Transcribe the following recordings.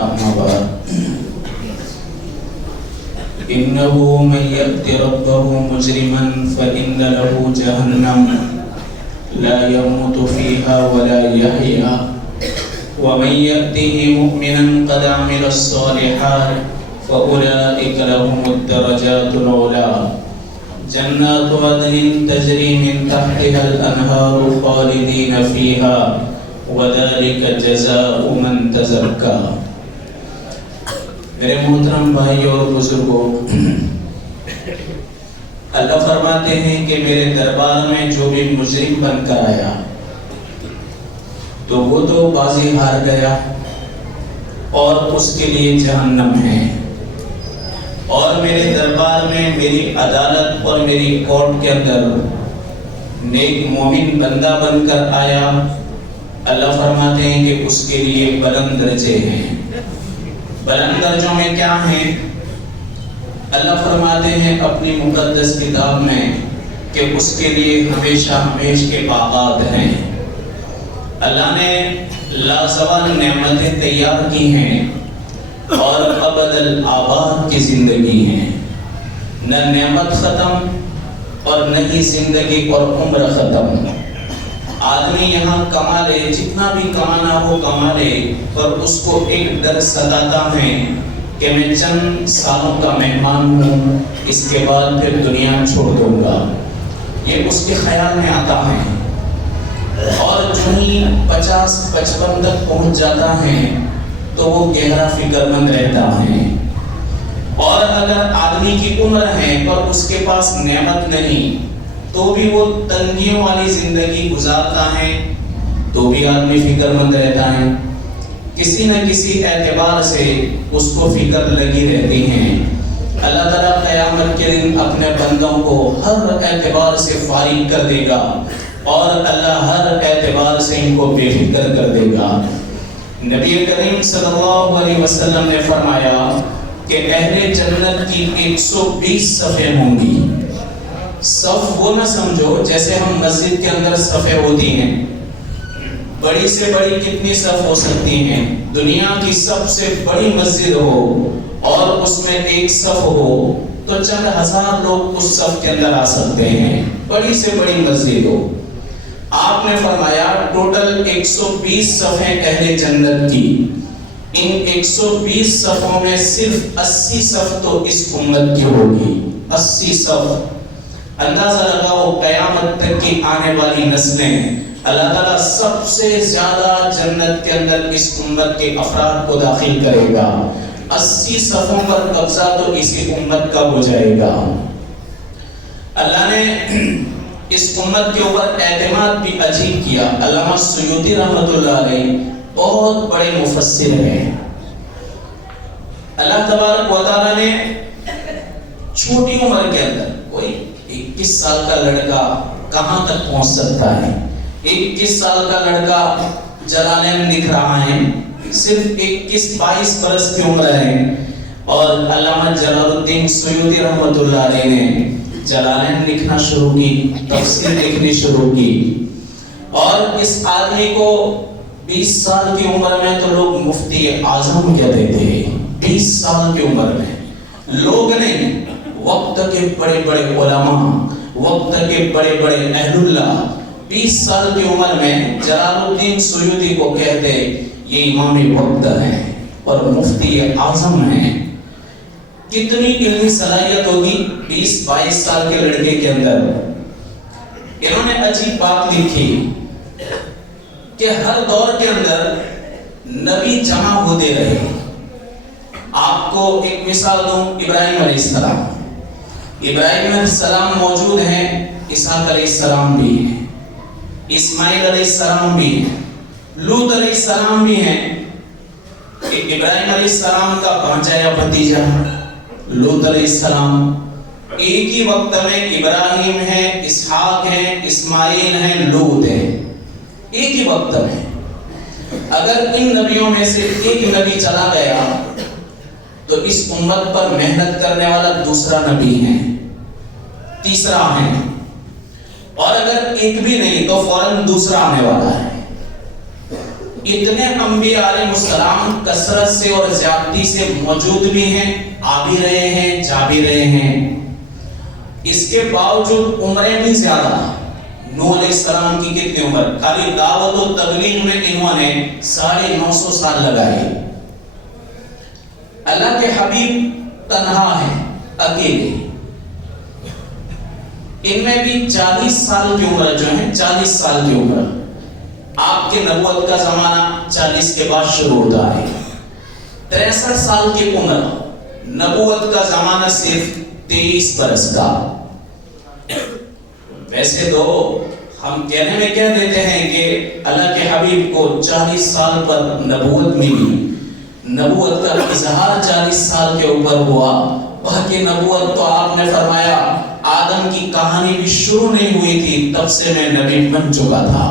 أما بعد إنه من يأت ربه مجرما فإن له جهنم لا يموت فيها ولا يحيا ومن يأته مؤمنا قد عمل الصالحات فأولئك لهم الدرجات العلى جنات عدن تجري من تحتها الأنهار خالدين فيها وذلك جزاء من تزكى. میرے محترم بھائیوں اور بزرگوں، اللہ فرماتے ہیں کہ میرے دربار میں جو بھی مجرم بن کر آیا تو وہ تو بازی ہار گیا اور اس کے لیے جہنم ہے، اور میرے دربار میں میری عدالت اور میری کورٹ کے اندر نیک مومن بندہ بن کر آیا، اللہ فرماتے ہیں کہ اس کے لیے بلند درجے ہیں۔ بلند درجوں میں کیا ہیں؟ اللہ فرماتے ہیں اپنی مقدس کتاب میں کہ اس کے لیے ہمیشہ ہمیش کے باغات ہیں۔ اللہ نے لازوال نعمتیں تیار کی ہیں اور ابد الآباد کی زندگی ہے، نہ نعمت ختم اور نہ ہی زندگی اور عمر ختم۔ آدمی یہاں کما لے، جتنا بھی کمانا ہو کما لے، پر اس کو ایک ڈر ستاتا ہے کہ میں چند سالوں کا مہمان ہوں، اس کے بعد پھر دنیا چھوڑ دوں گا، یہ اس کے خیال میں آتا ہے۔ اور جو ہی 50-55 تک پہنچ جاتا ہے تو وہ گہرا فکر مند رہتا ہے، اور اگر آدمی کی عمر ہے اور اس کے پاس نعمت نہیں تو بھی وہ تنگیوں والی زندگی گزارتا ہے، تو بھی آدمی فکر مند رہتا ہے، کسی نہ کسی اعتبار سے اس کو فکر لگی رہتی ہے۔ اللہ تعالیٰ قیامت کے دن اپنے بندوں کو ہر اعتبار سے فارغ کر دے گا اور اللہ ہر اعتبار سے ان کو بے فکر کر دے گا۔ نبی کریم صلی اللہ علیہ وسلم نے فرمایا کہ اہل جنت کی 120 صفیں ہوں گی۔ صف وہ نہ سمجھو جیسے ہم مسجد کے اندر صفیں ہوتی ہیں، بڑی سے بڑی کتنی صف ہو سکتی ہیں؟ دنیا کی سب سے بڑی مسجد ہو اور اس میں ایک صف ہو تو چند ہزار لوگ اس صف کے اندر آ سکتے ہیں، بڑی سے بڑی مسجد ہو۔ آپ نے فرمایا ٹوٹل 120 صفیں اہل جنت کی، ان 120 صفوں میں صرف 80 صف تو اس امت کی ہوگی، 80 صف۔ اندازہ لگاؤ قیامت تک کی آنے والی نسلیں اللہ تعالیٰ سب سے زیادہ جنت کے اندر اس امت کے افراد کو داخل کرے گا۔ 80 صفوں پر قبضہ تو اسی امت کا ہو جائے گا۔ اللہ نے اس امت کے اوپر اعتماد بھی عجیب کیا۔ علامہ سیوطی رحمۃ اللہ علیہ بہت بڑے مفسر ہیں۔ اللہ تبارک و تعالیٰ نے چھوٹی عمر کے اندر، کوئی 21 سال کا لڑکا کہاں تک پہنچ سکتا ہے؟ 21 سال کا لڑکا جلالین لکھ رہا ہے، صرف 21-22 برس کی عمر ہے، اور علامہ جلال الدین سیوطی رحمۃ اللہ علیہ نے جلالین لکھنا شروع کی، تفسیر لکھنی شروع کی، اور اس آدمی کو 20 سال کی عمر میں تو لوگ مفتی اعظم کہتے تھے۔ 20 سال کی عمر میں لوگ نے وقت کے بڑے بڑے علماء، وقت کے بڑے بڑے اہل اللہ 20 سال کی عمر میں جلال الدین سیوطی کو کہتے یہ امام وقت ہیں اور مفتی اعظم ہیں۔ کتنی علمی صلاحیت ہوگی 20-22 سال کے لڑکے کے اندر۔ انہوں نے عجیب بات لکھی کہ ہر دور کے اندر نبی جمع ہوتے رہے۔ آپ کو ایک مثال دوں، ابراہیم علیہ السلام، ابراہیم علیہ السلام موجود ہیں، اسحاق علیہ السلام بھی ہیں، اسماعیل علیہ السلام بھی ہیں، لوط علیہ السلام بھی ہیں۔ ابراہیم علیہ السلام کا بھانجا یا بھتیجا لوط علیہ السلام، ایک ہی وقت میں ابراہیم ہے، اسحاق ہے، اسماعیل ہے، لوط ہے، ایک ہی وقت میں۔ اگر ان نبیوں میں سے ایک نبی چلا گیا تو اس امت پر محنت کرنے والا دوسرا نبی ہے، تیسرا ہے، اور اگر ایک بھی نہیں تو فوراً دوسرا آنے والا ہے۔ اتنے انبیاء علیہ السلام کثرت سے اور زیادتی سے موجود بھی ہیں، آ بھی رہے ہیں، جا بھی رہے ہیں، اس کے باوجود عمریں بھی زیادہ۔ نوح علیہ السلام کی کتنی عمر؟ خالی دعوت و تبلیغ میں انہوں نے 950 سال لگائے۔ اللہ کے حبیب تنہا ہیں، اکیلے، ان میں بھی 40 سال کی عمر جو ہے، 40 سال کی عمر۔ آپ کے نبوت کا زمانہ 40 کے بعد شروع ہوتا ہے۔ 63 سال کی عمر، نبوت کا زمانہ صرف 23 برس کا۔ ویسے تو ہم کہنے میں کہہ دیتے ہیں کہ اللہ کے حبیب کو 40 سال پر نبوت ملی، نبوت کا اظہار 40 سال کے اوپر ہوا، باقی نبوت تو آپ نے فرمایا آدم کی کہانی بھی شروع نہیں ہوئی تھی تب سے میں نبی بن چکا تھا۔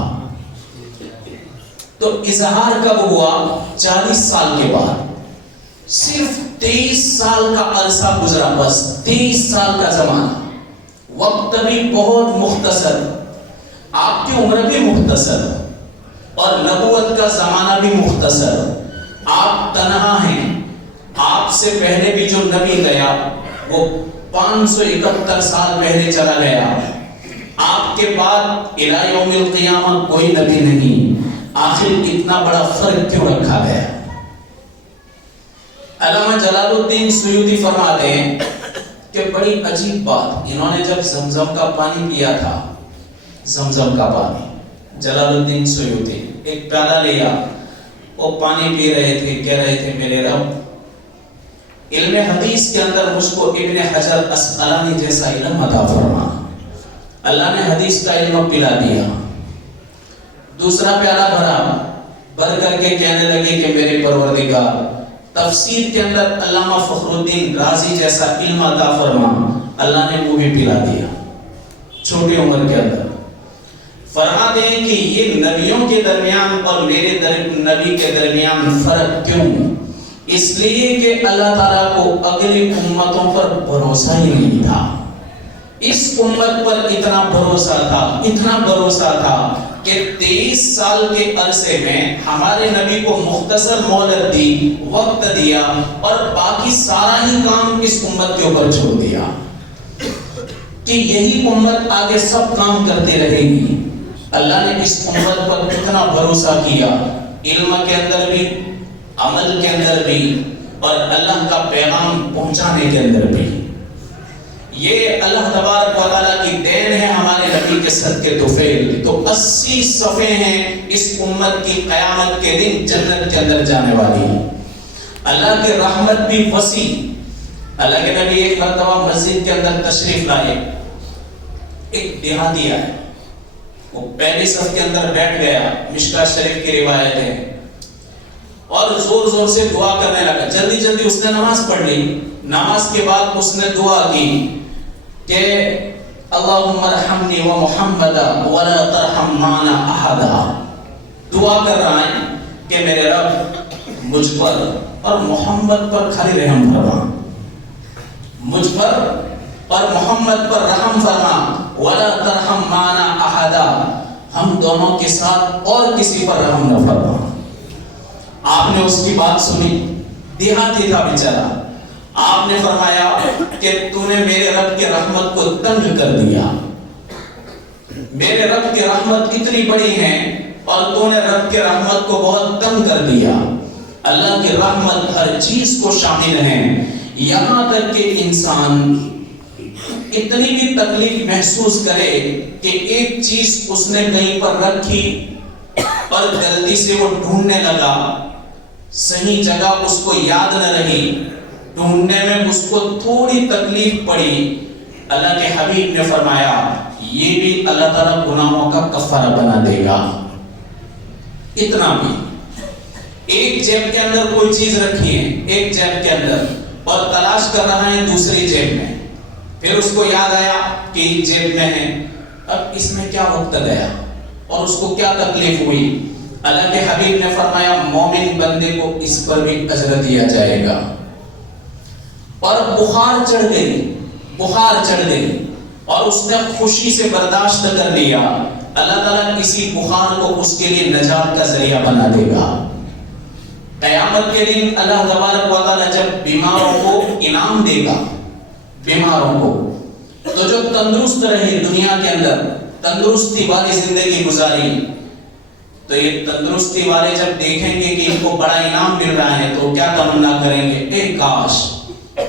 تو اظہار کب ہوا؟ 40 سال کے بعد۔ صرف 23 سال کا عرصہ گزرا، بس 23 سال کا زمانہ، وقت بھی بہت مختصر، آپ کی عمر بھی مختصر اور نبوت کا زمانہ بھی مختصر۔ آپ تنہا ہیں، آپ سے پہلے بھی جو نبی گیا وہ 571 سال پہلے چلا گیا، آپ کے بعد الی یوم القیامہ کوئی نبی نہیں۔ آخر اتنا بڑا فرق کیوں رکھا گیا؟ علامہ جلال الدین سیوطی فرماتے ہیں کہ بڑی عجیب بات، انہوں نے جب زمزم کا پانی پیا تھا، زمزم کا پانی، جلال الدین سیوطی ایک پیالہ لیا، وہ پانی پی رہے تھے، کہہ رہے تھے میرے رب علم حدیث کے اندر مجھ کو ابن حجر اسقلانی جیسا علم عطا فرما۔ اللہ نے حدیث کا علم پلا دیا۔ دوسرا پیالہ بھرا، بھر کر کے کہنے لگے کہ میرے پروردگار تفسیر کے اندر علامہ فخر الدین رازی جیسا علم عطا فرما۔ اللہ نے وہ بھی پلا دیا چھوٹی عمر کے اندر۔ فرماتے ہیں کہ یہ نبیوں کے درمیان اور میرے نبی کے درمیان فرق کیوں؟ اس لیے کہ اللہ تعالیٰ کو اگلی امتوں پر بھروسہ ہی نہیں تھا، اس امت پر اتنا بھروسہ تھا، اتنا بھروسہ تھا کہ 23 سال کے عرصے میں ہمارے نبی کو مختصر مہلت دی، وقت دیا اور باقی سارا ہی کام اس امت کے اوپر چھوڑ دیا کہ یہی امت آگے سب کام کرتے رہے گی۔ اللہ نے اس امت پر اتنا بھروسہ کیا، علم کے اندر بھی، عمل کے اندر بھی اور اللہ کا پیغام پہنچانے کے اندر بھی۔ یہ اللہ تبارک و تعالیٰ کی دین ہے ہمارے نبی کے صدقے طفیل۔ تو 80 صفحے ہیں اس امت کی قیامت کے دن جنت کے اندر جانے والی۔ اللہ کی رحمت بھی وسیع۔ اللہ کے نبی ایک مرتبہ مسجد کے اندر تشریف لائے، ایک دیہاتی ہے، وہ پہلی صف کے اندر بیٹھ گیا، مشکاۃ شریف کی روایت ہے، اور زور زور سے دعا کرنے لگا۔ جلدی جلدی اس نے نماز پڑھ لی۔ نماز کے بعد اس نے دعا کی کہ اللہم ارحمنی و محمدا ولا ترحم معنا احدا۔ دعا کر رہا ہے کہ میرے رب مجھ پر اور محمد پر خالی رحم فرما، مجھ پر اور محمد پر رحم فرما، ولا ترحم معنا احدا، ہم دونوں کے ساتھ اور کسی پر رحم نہ فرما۔ آپ نے اس کی بات سنی، دیہاتی تھا بیچارہ، آپ نے فرمایا کہ تو نے میرے رب کے رحمت کو تنگ کر دیا، میرے رب کی رحمت اتنی بڑی ہے اور تو نے رب کے رحمت کو بہت تنگ کر دیا۔ اللہ کی رحمت ہر چیز کو شامل ہے، یہاں تک کہ انسان اتنی بھی تکلیف محسوس کرے کہ ایک چیز اس نے کہیں پر رکھی اور غلطی سے وہ ڈھونڈنے لگا، صحیح جگہ اس کو یاد نہ رہی، ڈھونڈنے میں اس کو تھوڑی تکلیف پڑی، اللہ کے حبیب نے فرمایا یہ بھی اللہ تعالیٰ گناہوں کا کفارہ بنا دے گا۔ اتنا بھی، ایک جیب کے اندر کوئی چیز رکھی ہے، ایک جیب کے اندر، اور تلاش کر رہا ہے دوسری جیب میں، پھر اس کو یاد آیا کہ ایک جیب میں ہے، اب اس میں کیا وقت گیا اور اس کو کیا تکلیف ہوئی؟ اللہ کے حبیب نے فرمایا مومن بندے کو اس پر بھی اجر دیا جائے گا۔ اور بخار چڑھ گئی، بخار چڑھ گئی اور اس نے خوشی سے برداشت کر لیا۔ اللہ تعالیٰ کسی بخار کو اس کے لیے نجات کا ذریعہ بنا دے گا۔ قیامت کے دن اللہ تبارک و تعالیٰ جب بیماروں کو انعام دے گا، بیماروں کو، تو جو تندرست رہے دنیا کے اندر، تندرستی والی زندگی گزاری، تو یہ تندرستی والے جب دیکھیں گے کہ ان کو بڑا انعام مل رہا ہے تو کیا تمنا کریں گے، اے کاش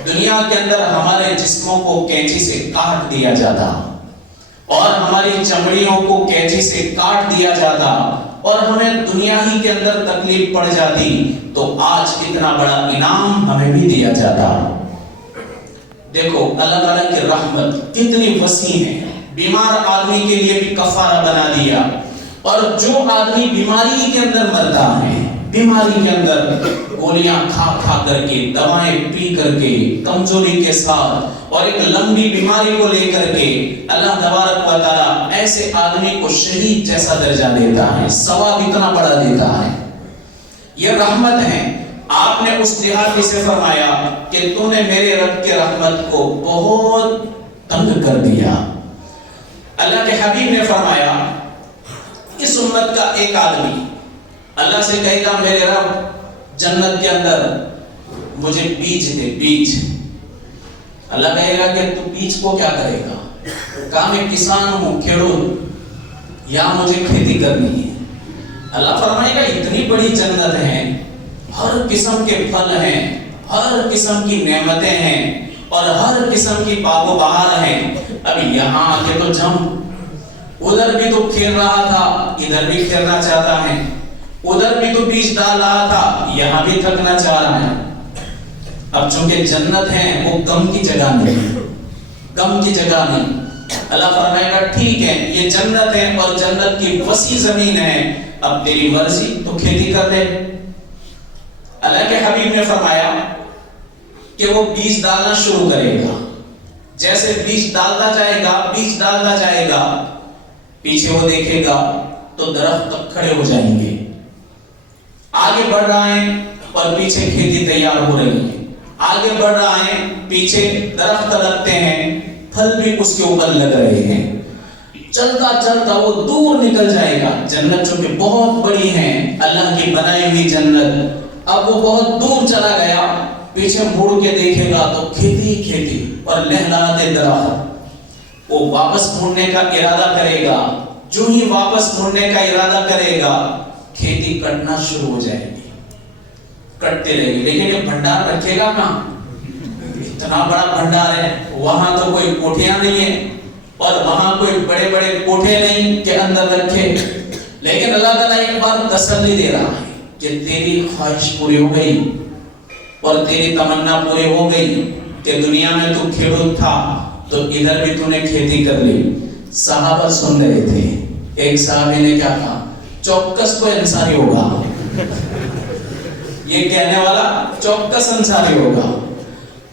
دنیا کے اندر ہمارے جسموں کو کینچی سے کاٹ دیا جاتا اور ہماری چمڑیوں کو کینچی سے کاٹ دیا جاتا اور ہمیں دنیا ہی کے اندر تکلیف پڑ جاتی تو آج اتنا بڑا انعام ہمیں بھی دیا جاتا۔ دیکھو اللہ تعالیٰ کی رحمت کتنی وسیع ہے، بیمار آدمی کے لیے بھی کفارہ بنا دیا، اور جو آدمی بیماری کے اندر مرتا ہے، بیماری کے اندر گولیاں کھا کھا کر کے، دوائیں پی کر کے، کمزوری کے ساتھ اور ایک لمبی بیماری کو لے کر کے، اللہ تبارک و تعالیٰ ایسے آدمی کو شہید جیسا درجہ دیتا ہے، ثواب اتنا بڑا دیتا ہے۔ یہ رحمت ہے۔ آپ نے اس دیہاتی سے فرمایا کہ تو نے میرے رب کے رحمت کو بہت تنگ کر دیا۔ اللہ کے حبیب نے فرمایا اس امت کا ایک آدمی اللہ سے کہے گا میرے رب جنت کے اندر مجھے بیج دے، بیج۔ اللہ کہے گا کہ تو بیج کو کیا کرے گا؟ کہا میں کسان ہوں، کھیڑوت، یا مجھے کھیتی کرنی ہے۔ اللہ فرمائے گا اتنی بڑی جنت ہے، ہر قسم کے پھل ہیں، ہر قسم کی نعمتیں ہیں اور ہر قسم کی باغ و بہار ہیں، اب یہاں آکے تو جم، ادھر بھی تو کھیل رہا تھا، ادھر بھی کھیلنا چاہتا ہے، ادھر بھی تو بیج ڈال رہا تھا، یہاں بھی تھکنا چاہ رہا ہے۔ اب چونکہ جنت ہے وہ غم کی جگہ نہیں، غم کی جگہ نہیں۔ اللہ فرمائے گا ٹھیک ہے یہ جنت ہے اور جنت کی وسیع زمین ہے، اب تیری مرضی تو کھیتی کر دے۔ اللہ کے حبیب نے فرمایا کہ وہ بیج ڈالنا شروع کرے گا، جیسے بیج ڈالتا جائے گا، بیج ڈالتا جائے گا، پیچھے وہ دیکھے گا تو درخت تک کھڑے ہو جائیں گے، آگے بڑھ رہا ہے اور پیچھے کھیتی تیار ہو رہی ہے، آگے بڑھ رہا ہے، پیچھے درخت لگتے ہیں، پھل بھی اس کے اوپر لگ رہے ہیں، چلتا چلتا وہ دور نکل جائے گا۔ جنت چونکہ بہت بڑی ہے، اللہ کی بنائی ہوئی جنت، اب وہ بہت دور چلا گیا، پیچھے مڑ کے دیکھے گا تو کھیتی کھیتی اور لہلاتے درخت۔ وہ واپس مڑنے کا ارادہ کرے گا، جو ہی واپس مڑنے کا ارادہ کرے گا کھیتی کٹنا شروع ہو جائے گی، کٹتے رہے گی، لیکن یہ بھنڈار رکھے گا کہاں؟ اتنا بڑا بھنڈار ہے، وہاں تو کوئی کوٹھیاں نہیں ہیں اور وہاں کوئی بڑے بڑے کوٹھے نہیں کہ اندر رکھے، لیکن اللہ تعالیٰ ایک بار تسلی دے رہا ہے کہ تیری خواہش پوری ہو گئی اور تیری تمنا پوری ہو گئی کہ دنیا میں تو کھیڑوت تھا تو ادھر بھی تو نے کھیتی کر لی۔ صحابہ سن رہے تھے، ایک صحابی نے کیا کہا، چوکس کوئی انصاری ہوگا، یہ کہنے والا چوکس انصاری ہوگا۔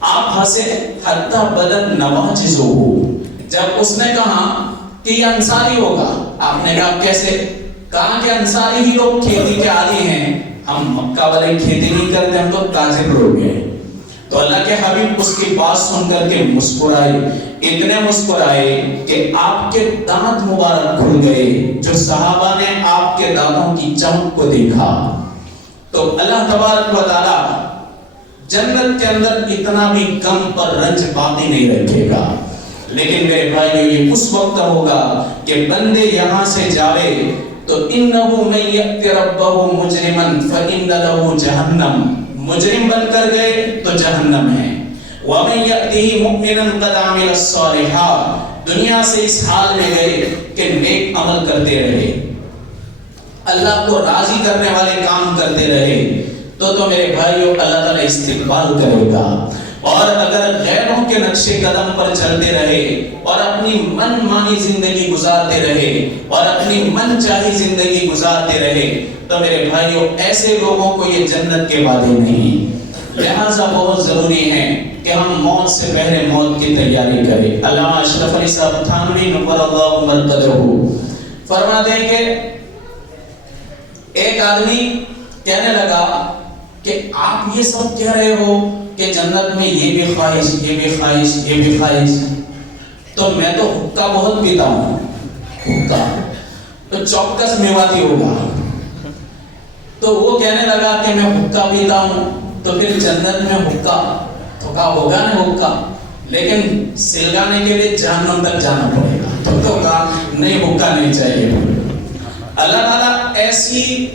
آپ ہنسے حتی بدت نواجزو، جب اس نے کہا کہ یہ انصاری ہوگا، آپ نے کہا کیسے؟ کہا کہ انصاری ہی لوگ کھیتی کے عادی ہیں، ہم مکہ والے کھیتی نہیں کرتے، ہم تو تاجر لوگ ہیں۔ تو اللہ کے حبیب اس کی بات سن کر کے مسکرائے، اتنے مسکرائے کہ آپ کے دانت مبارک کھل گئے، جو صحابہ نے آپ کے دانتوں کی چمک کو دیکھا۔ تو اللہ تبارک و تعالی جنت کے اندر اتنا بھی غم پر رنج باقی نہیں رکھے گا، لیکن میرے بھائیو یہ اس وقت ہوگا کہ بندے یہاں سے جاوے تو انہو من یأتی ربہ مجرمن فإن لہو جہنم، مجرم بن کر گئے تو جہنم ہے۔ وَمَن يَأْتِهِ مُؤْمِنًا قَدْ عَمِلَ الصَّالِحَاتِ، دنیا سے اس حال میں گئے کہ نیک عمل کرتے رہے، اللہ کو راضی کرنے والے کام کرتے رہے، تو میرے بھائیو اللہ تعالیٰ استقبال کرے گا۔ اور اگر غیروں کے نقش قدم پر چلتے رہے اور اپنی من مانی زندگی گزارتے رہے اور اپنی من چاہی زندگی گزارتے رہے تو میرے بھائیو ایسے لوگوں کو یہ جنت کے وعدے نہیں۔ لہذا بہت ضروری ہے کہ ہم موت سے پہلے موت کی تیاری کریں۔ علامہ اشرف علی صاحب تھانوی نور اللہ مرقدہ فرماتے ہیں کہ ایک آدمی کہنے لگا کہ آپ یہ سب کہہ رہے ہو کہ جنت میں یہ بھی خواہش، یہ بھی خواہش، یہ بھی خواہش، تو میں تو حقہ بہت پیتا ہوں، حقہ تو چوکس میواتی ہوگا. تو وہ کہنے لگا کہ میں حقہ پیتا ہوں تو پھر جنت میں حقہ تو کہا ہوگا نا حقہ، لیکن سلگانے کے لیے جہنم تک جانا پڑے گا. تو کہا نہیں حقہ نہیں چاہیے. اللہ تعالیٰ ایسی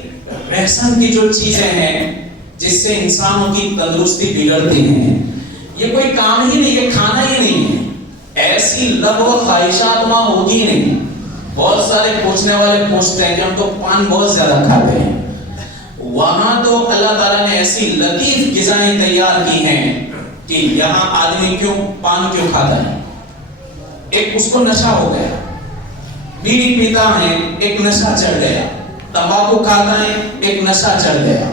احسان کی جو چیزیں ہیں جس سے انسانوں کی تندرستی بگڑتی ہیں، یہ کوئی کام ہی نہیں، یہ کھانا ہی نہیں ہے. ایسی لب و خواہشات وہاں ہوگی نہیں. بہت سارے پوچھنے والے پوچھتے ہیں کہ ہم تو پان بہت زیادہ کھاتے ہیں. وہاں تو اللہ تعالیٰ نے ایسی لطیف غذائیں تیار کی ہیں کہ یہاں آدمی کیوں پان کیوں کھاتا ہے؟ ایک اس کو نشہ ہو گیا، بیڑی پیتا ہے ایک نشہ چڑھ گیا، تمباکو کھاتا ہے ایک نشہ چڑھ گیا.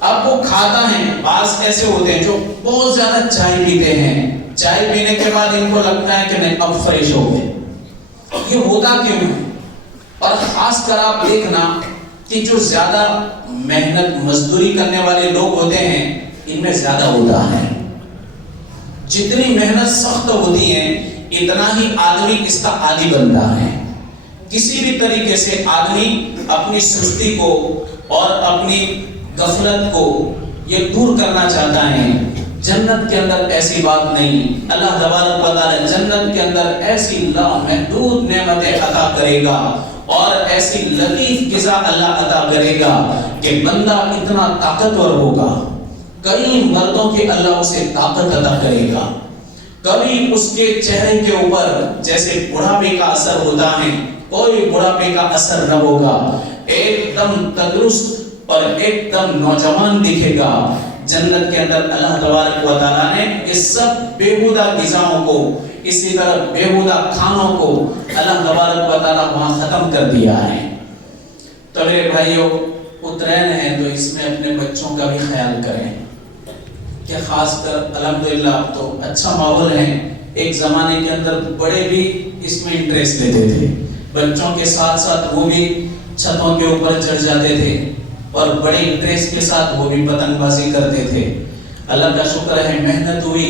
اب وہ کھاتا ہے. بعض ایسے ہوتے ہیں جو بہت زیادہ چائے پیتے ہیں، چائے پینے کے بعد ان کو لگتا ہے کہ نہیں اب فریش ہو گئے. یہ ہوتا کیوں ہے؟ اور خاص کر آپ دیکھنا کہ جو زیادہ محنت مزدوری کرنے والے لوگ ہوتے ہیں ان میں زیادہ ہوتا ہے. جتنی محنت سخت ہوتی ہے اتنا ہی آدمی اس کا عادی بنتا ہے. کسی بھی طریقے سے آدمی اپنی سستی کو اور اپنی غفلت کو یہ دور کرنا چاہتا ہے. جنت کے اندر ایسی بات نہیں. اللہ تبارک و تعالی جنت کے اندر ایسی لامحدود نعمتیں عطا کرے گا اور ایسی لطیف غذا اللہ عطا کرے گا کہ بندہ اتنا طاقتور ہوگا. کئی مردوں کے اللہ اسے طاقت عطا کرے گا. کبھی اس کے چہرے کے اوپر جیسے بڑھاپے کا اثر ہوتا ہے کوئی بڑھاپے کا اثر نہ ہوگا. ایک دم تندرست اور ایک دم نوجوان دکھے گا. جنت کے اندر اللہ تبارک و تعالیٰ نے اس سب بیہودہ غذاؤں کو، اسی طرح بیہودہ کھانوں کو اللہ تبارک و تعالیٰ وہاں ختم کر دیا ہے. تو میرے بھائیوں اترین ہے تو اس میں اپنے بچوں کا بھی خیال کریں کہ خاص کر الحمدللہ اب تو اچھا ماحول ہے. ایک زمانے کے اندر بڑے بھی اس میں انٹریسٹ لیتے تھے، بچوں کے ساتھ ساتھ وہ بھی چھتوں کے اوپر چڑھ جاتے تھے اور بڑے انٹریسٹ کے ساتھ وہ بھی پتنگ بازی کرتے تھے. اللہ کا شکر ہے محنت ہوئی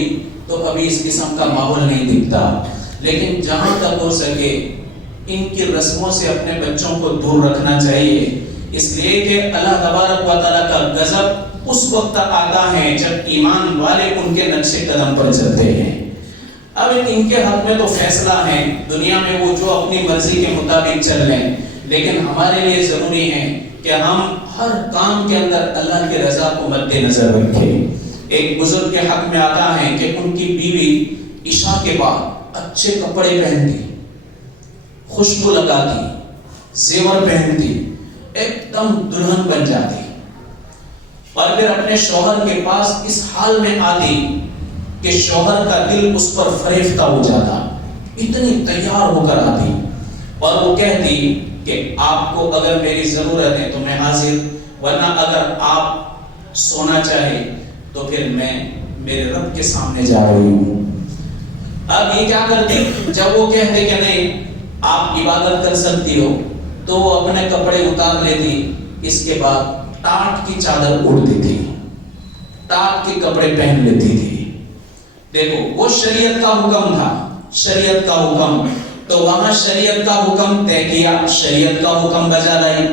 تو ابھی اس قسم کا ماحول نہیں دکھتا. لیکن جہاں تک ہو سکے ان کی رسموں سے اپنے بچوں کو دور رکھنا چاہیے، اس لیے کہ اللہ تبارک و تعالیٰ کا غضب اس وقت آتا ہے جب ایمان والے ان کے نقش قدم پر چلتے ہیں. اب ان کے حق میں تو فیصلہ ہے، دنیا میں وہ جو اپنی مرضی کے مطابق چل لیں، لیکن ہمارے لیے ضروری ہے کہ ہم ہر کام کے اندر اللہ کی رضا کو مد نظر رکھیں. ایک بزرگ کے حق میں آتا ہے کہ ان کی بیوی عشاء کے بعد اچھے کپڑے پہنتی، خوشبو لگاتی، زیور پہنتی، ایک دم دلہن بن جاتی اور پھر اپنے شوہر کے پاس اس حال میں آتی کہ شوہر کا دل اس پر فریفتہ ہو جاتا. اتنی تیار ہو کر آتی اور وہ کہتی کہ آپ کو اگر میری ضرورت ہے تو میں حاضر، ورنہ اگر آپ سونا چاہے تو پھر میں میرے رب کے سامنے جا رہی ہوں. اب یہ کیا کرتی؟ جب وہ کہتے کہ نہیں آپ عبادت کر سکتی ہو تو وہ اپنے کپڑے اتار لیتی، اس کے بعد ٹاٹ کی چادر اوڑھتی تھی، ٹاٹ کے کپڑے پہن لیتی تھی. دیکھو وہ شریعت کا حکم تھا، شریعت کا حکم، تو وہاں شریعت کا حکم طے کیا، شریعت کا حکم بجا لائی.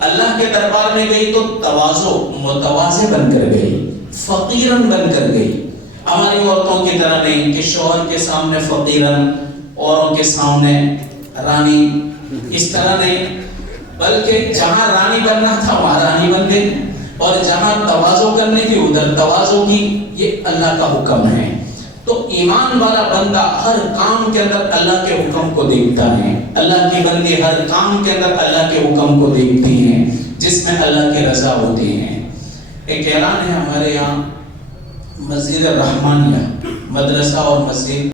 اللہ کے دربار میں گئی تو تواضع متواضع بن کر گئی، فقیرن بن کر گئی. ہماری عورتوں کی طرح نہیں کہ شوہر کے سامنے فقیرن، اوروں کے سامنے رانی، اس طرح نہیں، بلکہ جہاں رانی بننا تھا وہاں رانی بن گئی اور جہاں تواضع کرنے کی ادھر تواضع کی. یہ اللہ کا حکم ہے. تو ایمان والا بندہ ہر کام کے اندر اللہ کے حکم کو دیکھتا ہے. اللہ کی بندی ہر کام کے اندر اللہ کے حکم کو دیکھتی ہیں جس میں اللہ کی رضا ہوتی ہے. ایک اعلان ہے ہمارے یہاں مسجد الرحمانیہ مدرسہ اور مسجد